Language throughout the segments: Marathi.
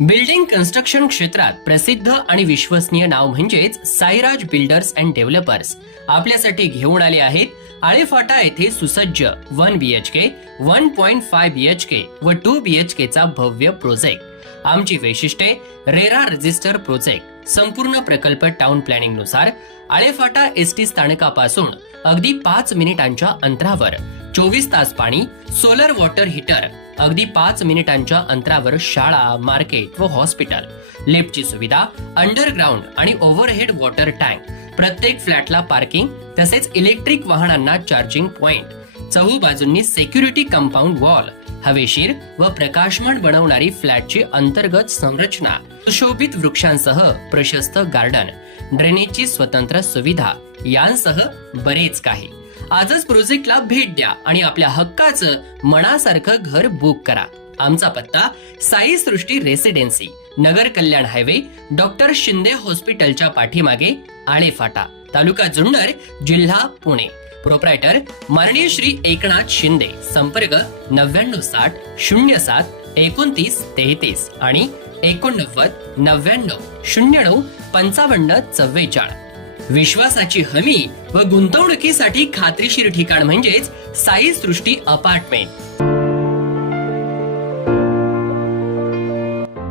बिल्डिंग कन्स्ट्रक्शन क्षेत्रात प्रसिद्ध आणि विश्वसनीय नाव म्हणजेच साईराज बिल्डर्स अँड डेव्हलपर्स. आपल्यासाठी घेऊन आले आहेत आळेफाटा येथे सुसज्ज one B H K one point five B H K व टू बीएचके चा भव्य प्रोजेक्ट. आमची वैशिष्ट्ये रेरा रजिस्टर प्रोजेक्ट संपूर्ण प्रकल्प टाउन प्लॅनिंगनुसार आळेफाटा एस टी स्थानकापासून अगदी पाच मिनिटांच्या अंतरावर. चोवीस तास पाणी सोलर वॉटर हीटर अगदी पाच मिनिटांच्या अंतरावर शाळा मार्केट व हॉस्पिटल. लिफ्टची सुविधा अंडरग्राऊंड आणि ओव्हरहेड वॉटर टँक प्रत्येक फ्लॅटला पार्किंग तसेच इलेक्ट्रिक वाहनांना चार्जिंग पॉइंट चहू बाजूंनी सेक्युरिटी कंपाऊंड वॉल हवेशीर व प्रकाशमान बनवणारी फ्लॅटची अंतर्गत संरचना. सुशोभित वृक्षांसह प्रशस्त गार्डन ड्रेनेजची स्वतंत्र सुविधा. यांसह बरेच काही. आजच प्रोजेक्टला भेट द्या आणि आपल्या हक्काचं मनासारखं घर बुक करा. आमचा पत्ता Sai Srishti residency Nagar Kalyan highway doctor Shinde हॉस्पिटलच्या पाठीमागे आळेफाटा तालुका जुन्नर जिल्हा पुणे. प्रोप्रायटर माननीय श्री एकनाथ शिंदे. संपर्क नव्याण्णव साठ शून्य सात एकोणतीस तेहतीस आणि एकोणनव्वद नव्याण्णव शून्य नऊ पंचावन्न चव्वेचाळ विश्वासाची हमी व गुंतवणुकीसाठी खात्रीशीर ठिकाण म्हणजेच साई सृष्टी अपार्टमेंट.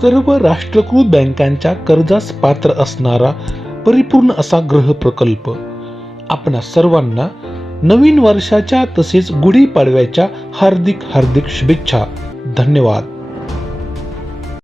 सर्व राष्ट्रकृत बँकांच्या कर्जास पात्र असणारा परिपूर्ण असा ग्रह प्रकल्प आपणा सर्वांना नवीन वर्षाच्या तसेच गुढीपाडव्याच्या हार्दिक हार्दिक शुभेच्छा. धन्यवाद.